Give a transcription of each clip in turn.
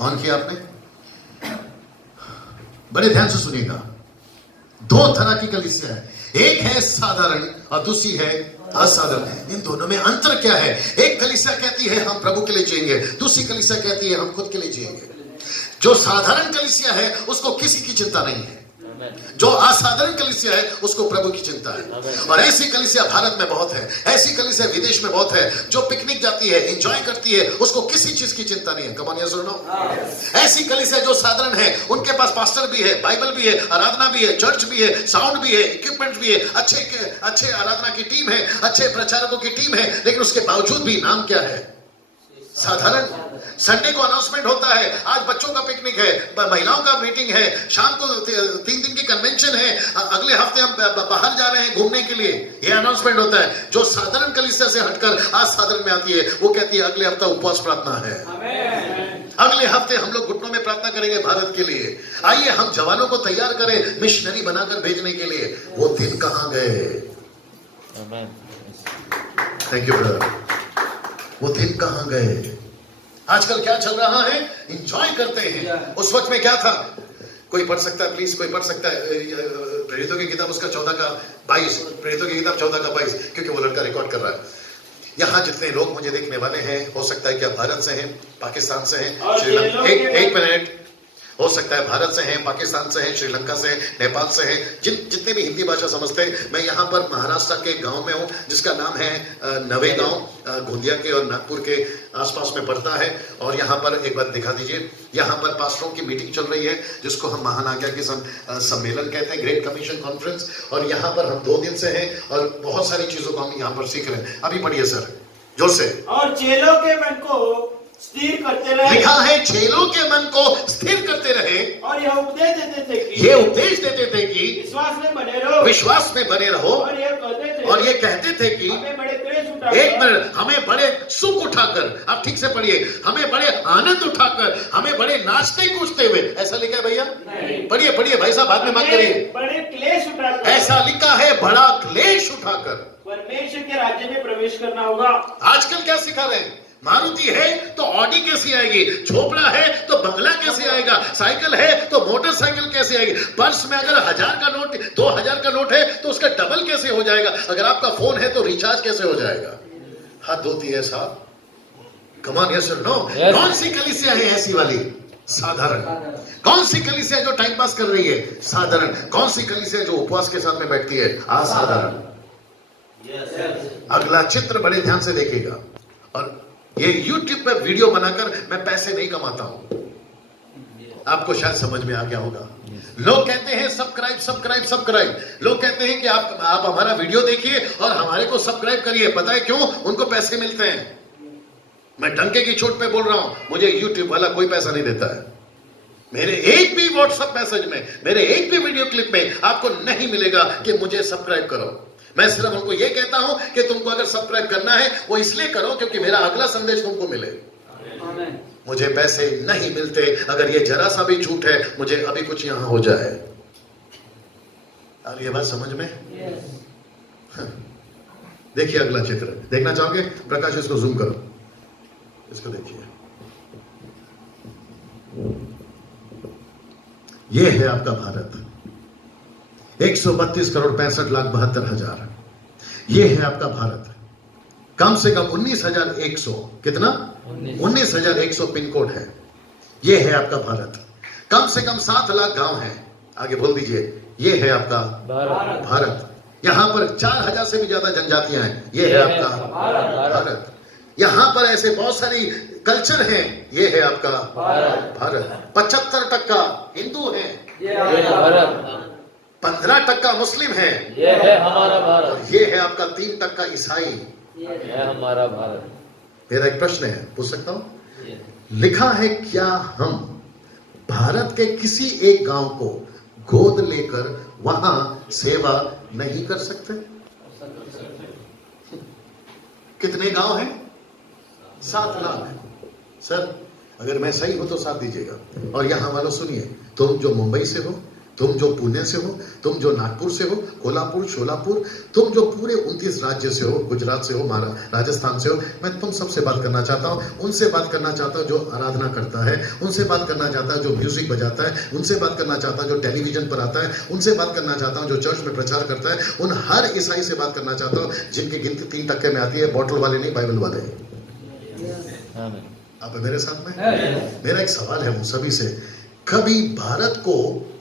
On किया आपने? बड़े ध्यान से सुनिएगा। दो तरह की कलीसिया है, एक है साधारण और दूसरी है असाधारण। इन दोनों में अंतर क्या है? एक कलीसिया कहती है हम प्रभु के लिए जिएंगे, दूसरी कलीसिया कहती है हम खुद के लिए जिएंगे। जो साधारण कलीसिया है उसको किसी की चिंता नहीं है, जो असाधारण कलीसिया है उसको प्रभु की चिंता है। और ऐसी कलीसिया भारत में बहुत है, ऐसी कलीसिया विदेश में बहुत है, जो पिकनिक जाती है, एंजॉय करती है, उसको किसी चीज की चिंता नहीं है। कम ऑन सुनो। ऐसी कलीसिया जो साधारण है, उनके पास पास्टर भी है, बाइबल भी है, आराधना भी है, चर्च भी है, साउंड भी है, इक्विपमेंट भी है, अच्छे आराधना की टीम है, अच्छे प्रचारकों की टीम है, लेकिन उसके बावजूद भी नाम क्या है? साधारण। संडे को अनाउंसमेंट होता है, आज बच्चों का पिकनिक है, महिलाओं का मीटिंग है, शाम को 3 दिन की कन्वेंशन है, अगले हफ्ते हम बाहर जा रहे हैं घूमने के लिए, ये अनाउंसमेंट होता है। जो साधारण कलीसिया से हटकर असाधारण में आती है, वो कहती है अगले हफ्ता उपवास प्रार्थना है, अगले हफ्ते हम लोग घुटनों में प्रार्थना करेंगे भारत के लिए, आइए हम जवानों को तैयार करें मिशनरी बनाकर भेजने के लिए। वो दिन कहां गए? Thank you brother. वो दिन कहां गए? आजकल क्या चल रहा है? एंजॉय करते हैं। उस वक्त में क्या था? कोई पढ़ सकता है प्लीज? कोई पढ़ सकता है प्रेरितों की किताब उसका 14:22, प्रेरितों की किताब 14:22, क्योंकि वो लड़का रिकॉर्ड कर रहा है। यहाँ जितने लोग मुझे देखने वाले हैं, हो सकता है कि आप भारत से हैं, पाकिस्तान से हैं, श्रीलंका, एक मिनट, हो सकता है भारत से हैं, पाकिस्तान से हैं, श्रीलंका से, नेपाल से हैं, जितने भी हिंदी भाषा समझते हैं। मैं यहाँ पर महाराष्ट्र के गांव में हूँ जिसका नाम है नवे गांव, गोंदिया के और नागपुर के आसपास में पड़ता है। और यहाँ पर एक बार दिखा दीजिए, यहाँ पर पास्टरों की मीटिंग चल रही है जिसको हम महान आज्ञा के सम्मेलन कहते हैं, ग्रेट कमीशन कॉन्फ्रेंस। और यहाँ पर हम 2 दिन से हैं और बहुत सारी चीजों को हम यहाँ पर सीख रहे हैं। अभी पढ़िए सर जोर से। और चेलों के मन को स्थिर करते रहे। लिखा है चेलों के मन को स्थिर करते रहे। और यह उपदेश देते थे कि विश्वास में बने रहो, विश्वास में बने रहो। और ये कहते थे कि हमें बड़े क्लेश उठाकर, एक मिनट, हमें बड़े सुख उठाकर, आप ठीक से पढ़िए, हमें बड़े आनंद उठाकर, हमें बड़े नाचते कूदते हुए, ऐसा लिखा है भैया? पढ़िए पढ़िए भाई साहब, बाद में बात करिए। बड़े क्लेश उठाकर, ऐसा लिखा है बड़ा क्लेश उठाकर परमेश्वर के राज्य में प्रवेश करना होगा। आजकल क्या सिखा रहे हैं? मारुति है तो ऑडी कैसी आएगी, झोपड़ा है तो बंगला कैसे आएगा, साइकिल है तो मोटरसाइकिल कैसे आएगी, पर्स में अगर 1000 का नोट 2000 का नोट है तो उसका डबल कैसे हो जाएगा, अगर आपका फोन है तो रिचार्ज कैसे हो जाएगा। हाथ धोती है साहब, कम ऑन यस और नो। कौन सी कलीसिया है ऐसी वाली? साधारण। कौन सी कलीसिया जो टाइम पास कर रही है? साधारण। कौन सी कलीसिया जो उपवास के साथ में बैठती है? असाधारण। अगला चित्र बड़े ध्यान से देखिएगा। और ये YouTube पे वीडियो बनाकर मैं पैसे नहीं कमाता हूं, आपको शायद समझ में आ गया होगा। लोग कहते हैं सब्सक्राइब सब्सक्राइब सब्सक्राइब, लोग कहते हैं कि आप हमारा वीडियो देखिए और हमारे को सब्सक्राइब करिए। पता है क्यों? उनको पैसे मिलते हैं। मैं डंके की चोट पे बोल रहा हूं, मुझे YouTube वाला कोई पैसा नहीं देता है। मेरे एक भी व्हाट्सएप मैसेज में, मेरे एक भी वीडियो क्लिप में आपको नहीं मिलेगा कि मुझे सब्सक्राइब करो। मैं सिर्फ उनको यह कहता हूं कि तुमको अगर सब्सक्राइब करना है वो इसलिए करो क्योंकि मेरा अगला संदेश तुमको मिले। मुझे पैसे नहीं मिलते। अगर ये जरा सा भी झूठ है, मुझे अभी कुछ यहां हो जाए। और ये बात समझ में? देखिए अगला चित्र देखना चाहोगे? प्रकाश इसको जूम करो, इसको देखिए। ये है आपका भारत, 132 करोड़ 65,72,000। ये है आपका भारत। कम से कम 19,100, कितना? 19,100 पिन कोड है। ये है आपका भारत। कम से कम 7 लाख गांव हैं। आगे बोल दीजिए, ये है आपका भारत। यहां पर 4000 से भी ज्यादा जनजातियां हैं। ये है आपका भारत। यहां पर ऐसे बहुत सारी कल्चर हैं। ये है आपका भारत। 75% हिंदू हैं, 15% मुस्लिम है, ये है हमारा भारत। और ये है आपका 3% ईसाई, ये है हमारा भारत। मेरा एक प्रश्न है, पूछ सकता हूं? लिखा है क्या हम भारत के किसी एक गांव को गोद लेकर वहां सेवा नहीं कर सकते? कितने गांव हैं? 7 लाख। सर अगर मैं सही हूं तो साथ दीजिएगा। और यहां वालों सुनिए, तुम जो मुंबई से हो, तुम जो पुणे से हो, तुम जो नागपुर से हो, कोल्हापुर, शोलापुर, तुम जो पूरे 29 राज्य से हो, गुजरात से हो, राजस्थान से हो, मैं तुम सबसे बात करना चाहता हूँ। उनसे बात करना चाहता हूँ जो आराधना करता है, उनसे बात करना चाहता है जो म्यूजिक बजाता है, उनसे बात करना चाहता है जो टेलीविजन पर आता है, उनसे बात करना चाहता हूँ जो चर्च में प्रचार करता है, उन हर ईसाई से बात करना चाहता हूँ जिनकी गिनती 3% में आती है, बॉटल वाले नहीं, बाइबल वाले। आप मेरे साथ में? मेरा एक सवाल है उन सभी से, कभी भारत को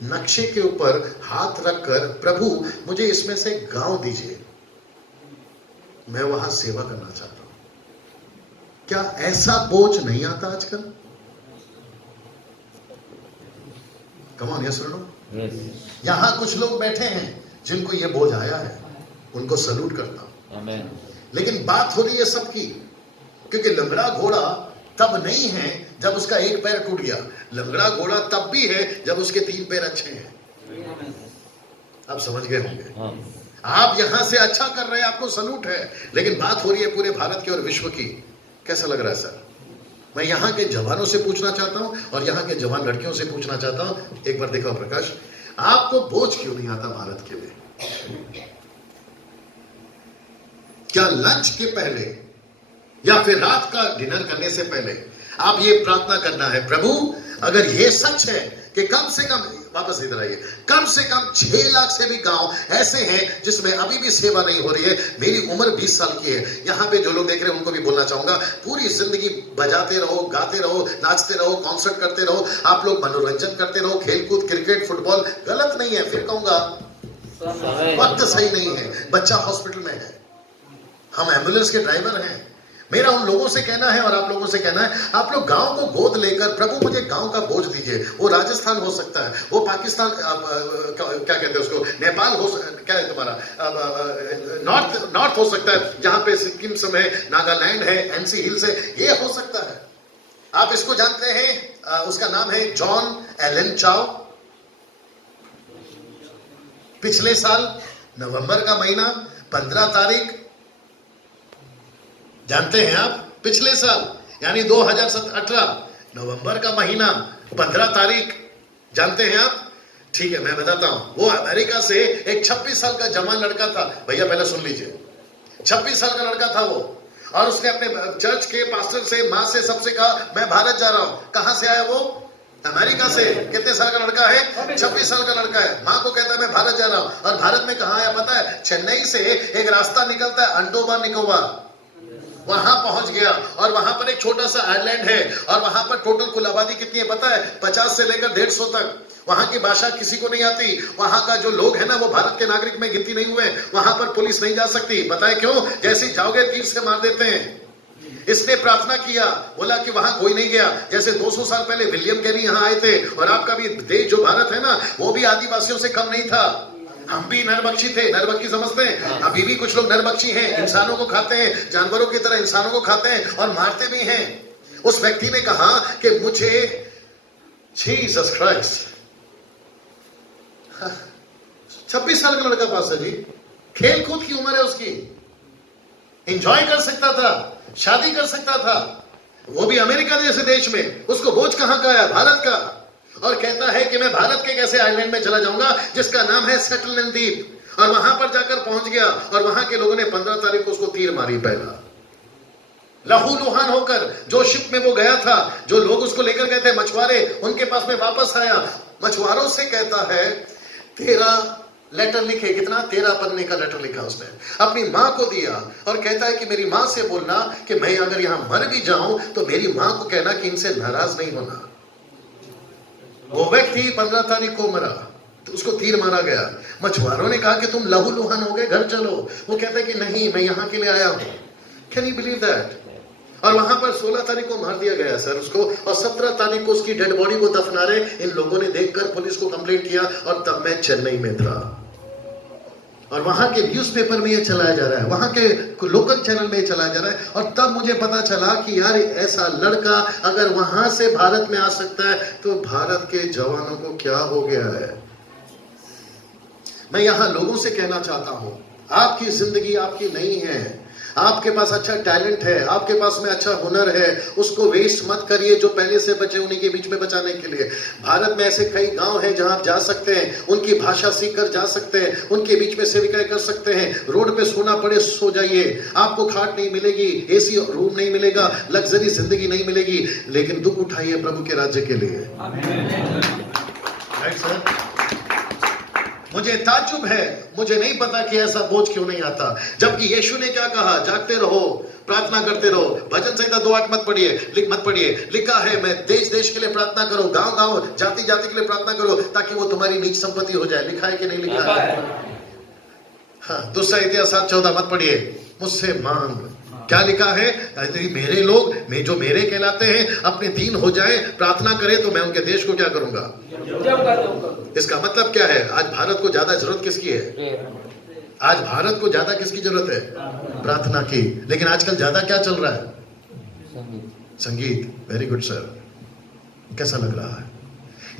नक्शे के ऊपर हाथ रखकर प्रभु मुझे इसमें से गांव दीजिए, मैं वहां सेवा करना चाहता हूं, क्या ऐसा बोझ नहीं आता आजकल? कम ऑन, यस और नो? यहां कुछ लोग बैठे हैं जिनको ये बोझ आया है, उनको सलूट करता हूं। आमीन। लेकिन बात हो रही है सबकी, क्योंकि लंगड़ा घोड़ा तब नहीं है जब उसका एक पैर टूट गया, लंगड़ा घोड़ा तब भी है जब उसके 3 पैर अच्छे हैं। आप समझ गए होंगे। आप यहां से अच्छा कर रहे हैं, आपको सलूट है, लेकिन बात हो रही है पूरे भारत की और विश्व की। कैसा लग रहा है सर? मैं यहां के जवानों से पूछना चाहता हूं और यहां के जवान लड़कियों से पूछना चाहता हूं, एक बार देखो प्रकाश, आपको बोझ क्यों नहीं आता भारत के लिए? क्या लंच के पहले या फिर रात का डिनर करने से पहले आप ये प्रार्थना करना है, प्रभु अगर ये सच है कि कम से कम, वापस इधर आइए, कम से कम 6 लाख से भी गांव ऐसे हैं जिसमें अभी भी सेवा नहीं हो रही है, मेरी उम्र 20 साल की है, यहां पे जो लोग देख रहे हैं उनको भी बोलना चाहूंगा, पूरी जिंदगी बजाते रहो, गाते रहो, नाचते रहो, कॉन्सर्ट करते रहो, आप लोग मनोरंजन करते रहो, खेलकूद, क्रिकेट, फुटबॉल, गलत नहीं है, फिर कहूंगा वक्त सही नहीं है, बच्चा हॉस्पिटल में है, हम एम्बुलेंस के ड्राइवर हैं। मेरा उन लोगों से कहना है और आप लोगों से कहना है, आप लोग गांव को गोद लेकर प्रभु मुझे गांव का बोझ दीजिए। वो राजस्थान हो सकता है, वो पाकिस्तान, क्या कहते हैं उसको, नेपाल हो, क्या है तुम्हारा, नॉर्थ हो सकता है, जहां पे सिक्किम सब है, नागालैंड है, एनसी हिल्स है, ये हो सकता है। आप इसको जानते हैं, उसका नाम है जॉन एलन चाओ। पिछले साल नवंबर का महीना 15 तारीख, जानते हैं आप, पिछले साल यानी 2018 नवंबर का महीना 15 तारीख, जानते हैं आप? ठीक है, मैं बताता हूं। वो अमेरिका से एक 26 साल का जवान लड़का था, भैया पहले सुन लीजिए, 26 साल का लड़का था वो, और उसने अपने चर्च के पास्टर से, मां से, सबसे कहा मैं भारत जा रहा हूं। कहां से आया वो? अमेरिका से। कितने साल का लड़का है? 26 साल का लड़का है। मां को कहता है मैं भारत जा रहा हूं, और भारत में कहां आया पता है? चेन्नई से एक रास्ता निकलता है अंडोमान निकोबार, वहां पहुंच गया, और वहां पर एक छोटा सा आइलैंड है, और वहां पर टोटल कुल आबादी कितनी है पता है? 50 से लेकर 150 तक। वहां की भाषा किसी को नहीं आती, वहां का जो लोग है ना वो भारत के नागरिक में गिनती नहीं हुए, वहां पर पुलिस नहीं जा सकती। बताए क्यों? जैसे जाओगे तीर से मार देते हैं। इसने प्रार्थना किया, बोला कि वहां कोई नहीं गया। जैसे 200 साल पहले विलियम कैरी यहां आए थे, और आपका भी देश जो भारत है ना, वो भी आदिवासियों से कम नहीं था। हम भी नरभक्षी थे, नरभक्षी समझते हैं? अभी भी कुछ लोग नरभक्षी हैं, इंसानों को खाते हैं, जानवरों की तरह इंसानों को खाते हैं और मारते भी हैं। उस व्यक्ति ने कहा कि मुझे जीसस क्राइस्ट, 26 साल का लड़का पास है जी, खेल कूद की उम्र है उसकी, एंजॉय कर सकता था, शादी कर सकता था, वो भी अमेरिका जैसे देश में। उसको बोझ कहां का है? भारत का। और कहता है कि मैं भारत के कैसे आइलैंड में चला जाऊंगा जिसका नाम है सेटलमेंट द्वीप, और वहां पर जाकर पहुंच गया, और वहां के लोगों ने 15 तारीख को उसको तीर मारी। पहला लहूलुहान होकर जो शिप में वो गया था, जो लोग उसको लेकर गए थे मछुआरे, उनके पास में वापस आया, मछुआरों से कहता है 13 लेटर लिखे, कितना? 13 पन्ने का लेटर लिखा उसने, अपनी मां को दिया, और कहता है कि मेरी मां से बोलना कि मैं अगर यहां मर भी जाऊं तो मेरी मां को कहना कि इनसे नाराज नहीं होना। वो व्यक्ति 15 तारीख को मरा, तो उसको तीर मारा गया। मछुआरों ने कहा कि तुम लहूलुहान हो गए, घर चलो। वो कहता है कि नहीं, मैं यहां के लिए आया हूं। Can you believe that? और वहां पर 16 तारीख को मार दिया गया सर उसको, और 17 तारीख को उसकी डेड बॉडी को दफना रहे। इन लोगों ने देखकर पुलिस को कंप्लेंट किया, और तब मैं चेन्नई में था, और वहां के न्यूज़पेपर में ये चलाया जा रहा है, वहां के लोकल चैनल में चलाया जा रहा है। और तब मुझे पता चला कि यार ऐसा लड़का अगर वहां से भारत में आ सकता है तो भारत के जवानों को क्या हो गया है। मैं यहां लोगों से कहना चाहता हूं, आपकी जिंदगी आपकी नहीं है, आपके पास अच्छा टैलेंट है, आपके पास में अच्छा हुनर है, उसको वेस्ट मत करिए। जो पहले से बचे उन्हीं के बीच में बचाने के लिए। भारत में ऐसे कई गांव हैं जहां आप जा सकते हैं, उनकी भाषा सीख कर जा सकते हैं, उनके बीच में सेविकाएं कर सकते हैं। रोड पे सोना पड़े सो जाइए, आपको खाट नहीं मिलेगी, एसी रूम नहीं मिलेगा, लग्जरी जिंदगी नहीं मिलेगी, लेकिन दुख उठाइए प्रभु के राज्य के लिए। Right sir. मुझे ताज्जुब है, मुझे नहीं पता कि ऐसा बोझ क्यों नहीं आता, जबकि यीशु ने क्या कहा, जागते रहो, प्रार्थना करते रहो। भजन संहिता 2:8 मत पढ़िए, लिखा है मैं देश देश के लिए प्रार्थना करो, गांव गांव जाति जाति के लिए प्रार्थना करो, ताकि वो तुम्हारी निज संपत्ति हो जाए। लिखा है कि नहीं लिखा है? हाँ, दूसरा इतिहास 7:14 मत पढ़िए, मुझसे मांग। क्या लिखा है? मेरे लोग जो मेरे कहलाते हैं अपने दीन हो जाए, प्रार्थना करें, तो मैं उनके देश को क्या करूंगा? इसका मतलब क्या है? आज भारत को ज्यादा जरूरत किसकी है? आज भारत को ज्यादा किसकी जरूरत है? प्रार्थना की। लेकिन आजकल ज्यादा क्या चल रहा है? संगीत। Very good sir. कैसा लग रहा है?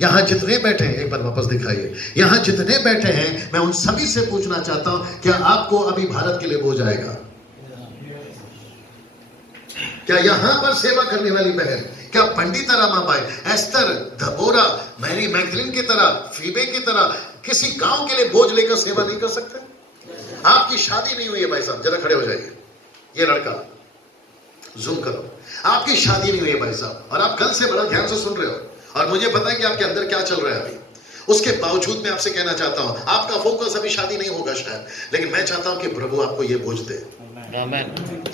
यहां जितने बैठे हैं, एक बार वापस दिखाइए, यहां जितने बैठे हैं, मैं उन सभी से पूछना चाहता हूं, क्या आपको अभी भारत के लिए बोझ आएगा? क्या यहां पर सेवा करने वाली बहन, क्या पंडिता रामाबाई, एस्तर, दबोरा, मैरी मैगदलीन की तरह, फीबे की तरह किसी गांव के लिए बोझ लेकर सेवा नहीं कर सकते? आपकी शादी नहीं हुई है भाई साहब, जरा खड़े हो जाइए। ये लड़का, जूम करो। आपकी शादी नहीं हुई है भाई साहब, और आप कल से बड़ा ध्यान से सुन रहे हो, और मुझे पता है कि आपके अंदर क्या चल रहा है अभी। उसके बावजूद मैं आपसे कहना चाहता हूं, आपका फोकस अभी शादी नहीं होगा शायद, लेकिन मैं चाहता हूं कि प्रभु आपको ये बोझ दे।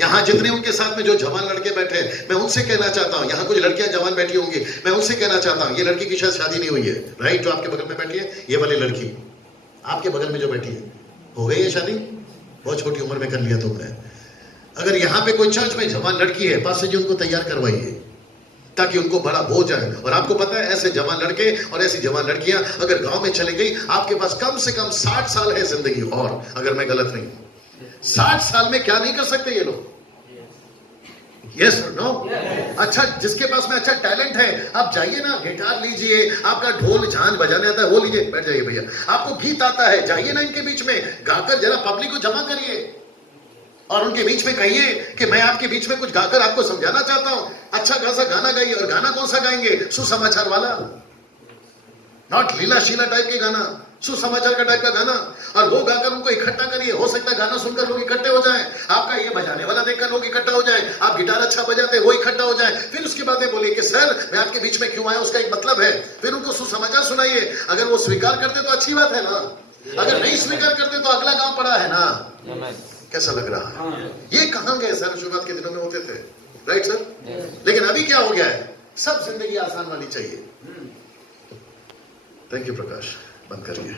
यहां जितने उनके साथ में जो जवान लड़के बैठे हैं, मैं उनसे कहना चाहता हूं, यहां कुछ लड़कियां जवान बैठी होंगी, मैं उनसे कहना चाहता हूं, ये लड़की की शायद शादी नहीं हुई है, राइट? जो आपके बगल में बैठी है, ये वाली लड़की आपके बगल में जो बैठी है, हो गई है शादी? बहुत छोटी उम्र में कर लिया तुमने। अगर यहां पे कोई चर्च में जवान लड़की है, पास से जी उनको तैयार करवाइए, ताकि उनको बड़ा बोझ आए। और आपको पता है, ऐसे जवान लड़के और ऐसी जवान लड़कियां अगर गांव में चले गई, आपके पास कम से कम 60 साल है जिंदगी, और अगर मैं गलत नहीं हूं, 60 साल में क्या नहीं कर सकते ये लोग? यस और नो? अच्छा, जिसके पास में अच्छा टैलेंट है, आप जाइए ना, गिटार लीजिए, आपका ढोल झांझ बजाने आता है वो लीजिए, बैठ जाइए भैया। आपको गीत आता है, जाइए ना इनके बीच में, गाकर जरा पब्लिक को जमा करिए, और उनके बीच में कहिए कि मैं आपके बीच में कुछ गाकर आपको समझाना चाहता हूं। अच्छा खासा गाना गाइए, और गाना कौन सा गाएंगे? सुसमाचार वाला, नॉट लीला शीला टाइप के गाना, सुसमाचार का टाइप का गाना, और वो गाकर उनको इकट्ठा करिए। हो सकता है गाना सुनकर लोग इकट्ठे हो जाएं, आपका ये बजाने वाला देखकर लोग इकट्ठा हो जाएं, आप गिटार अच्छा बजाते वो इकट्ठा हो जाएं। फिर उसके बाद बोलिए कि सर मैं आपके बीच में क्यों आया, उसका एक मतलब है। फिर उनको सुसमाचार सुनाइए। अगर वो स्वीकार करते तो अच्छी बात है ना, अगर नहीं स्वीकार करते तो अगला गांव पड़ा है ना। कैसा लग रहा है? ये कहां गए सर? शुरुआत के दिनों में होते थे, राइट सर? लेकिन अभी क्या हो गया है? सब जिंदगी आसान वाली चाहिए। थैंक यू प्रकाश, बंद करिए।